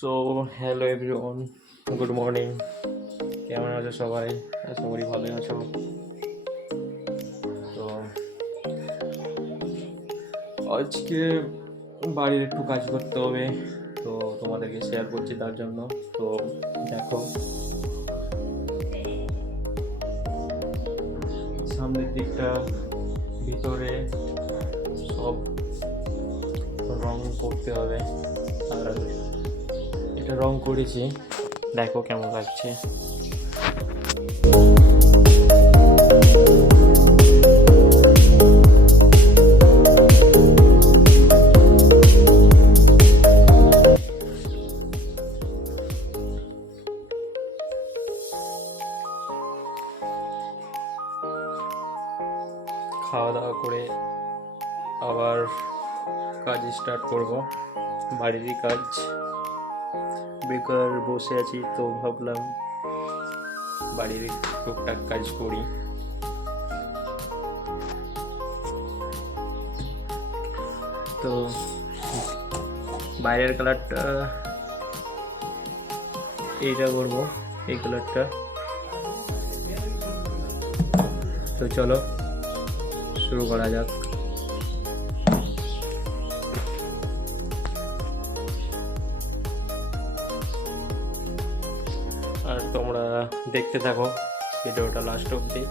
So hello everyone, good morning. কেমন আছো সবাই? আশা করি ভালোই আছো। তো আজকে বাড়ির একটু কাজ করতে হবে, তো তোমাদেরকে শেয়ার করছি তার জন্য। তো দেখো, সামনের দিকটা ভিতরে সব রং করতে হবে, আর এটা রং করেছি, দেখো কেমন লাগছে। খাওয়া দাওয়া করে আবার কাজ স্টার্ট করব, বাড়িরই কাজ। বেকার বসে আছি, তো ভাবলাম বাড়ির টুকটাক কাজ করি। তো বাইরের কালারটা এইটা করবো, এই কালারটা। তো চলো শুরু করা যাক। আর তোমরা দেখতে থাকো ভিডিওটা লাস্ট অবধি।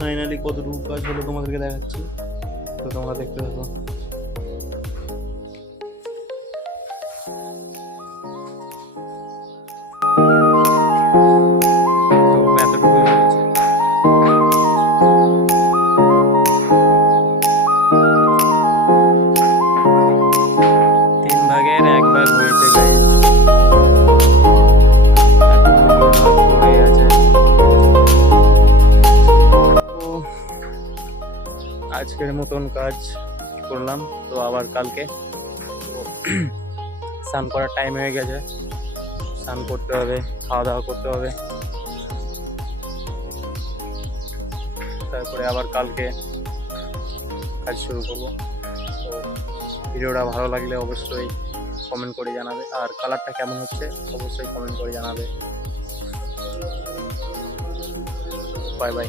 ফাইনালি কতটুকু কাজ হলো তোমাদেরকে দেখাচ্ছি, তো তোমরা দেখতে থাকো। তো এতটুকুই হয়েছে। তিন ভাগের এক ভাগ হয়েছে গাইস, পড়ে আছে। আজকের মতন কাজ করলাম, তো আবার কালকে। তো স্নান করার টাইম হয়ে গেছে, স্নান করতে হবে, খাওয়া দাওয়া করতে হবে, তারপরে আবার কালকে কাজ শুরু করবো। তো ভিডিওটা ভালো লাগলে অবশ্যই কমেন্ট করে জানাবে, আর কালারটা কেমন হচ্ছে অবশ্যই কমেন্ট করে জানাবে। Bye bye.